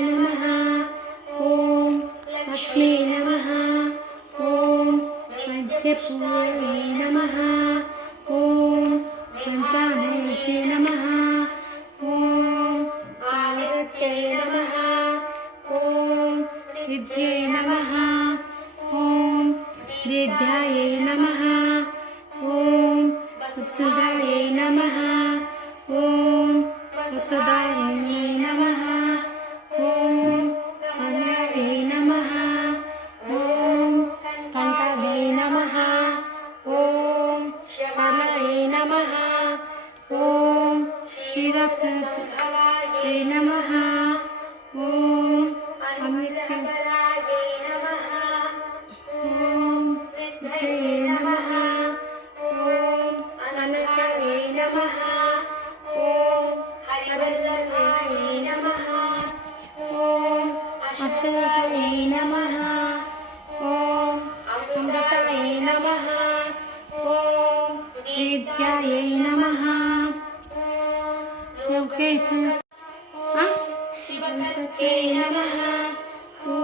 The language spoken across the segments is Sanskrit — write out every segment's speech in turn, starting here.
नमः। ॐ लक्ष्मी नमः। ॐ मध्यपूर्वे नमः। ॐ गन्तानयते नमः। ॐ आरत्यै नमः। ॐ विद्ये नमः। ॐ विद्यायै नमः। ॐ वत्सुदायै नमः। ॐ वत्सुदायै नमः। ॐ कन्यायै नमः। ॐ कन्कायै नमः। ॐ श्यामलायै नमः। ॐ क्षीरसम्भवायै नमः। ॐ अमृतकरायै नमः। ॐ विद्ये नमः। ॐ अनकायै नमः। ॐ हरिवल्लभायै नमः। ॐ अशोकायै नमः। ॐ अमृतायै नमः। ॐ विद्यायै नमः। शिवतत्त्वे नमः। ॐ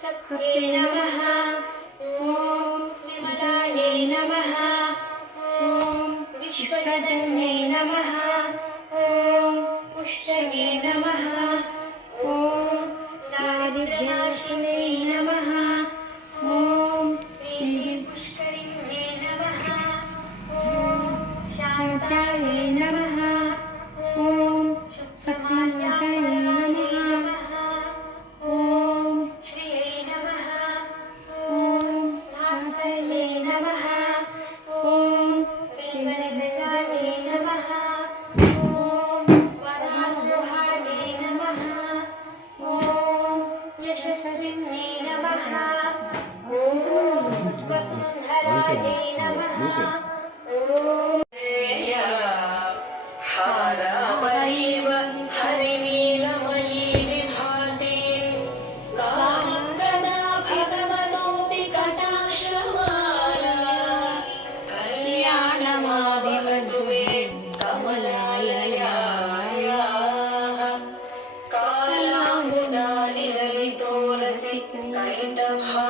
सत्त्वे नमः। ॐ विमलायै नमः। ॐ विश्वजन्ये नमः। ॐ पुष्टये नमः। ॐ दारिद्र्यनाशिने नमः। ॐ पुष्करिण्ये नमः। ॐ शान्तायै नमः। ॐ शक्तिमतायै नमः। ॐ श्रियै नमः। ॐ भास्कर्यै नमः। ॐ वेदविदायै नमः। ॐ वरारोहायै नमः। ॐ यशस्विन्यै नमः। ॐ वसुन्धरायै नमः। ॐ हारावरीव हरिनीलमयी विभाति कामप्रदा भगवतोऽपि कटाक्षमाला कल्याणमादिवधु मे कमलालयायाः कालामुदानि ललितो रसि कैटभा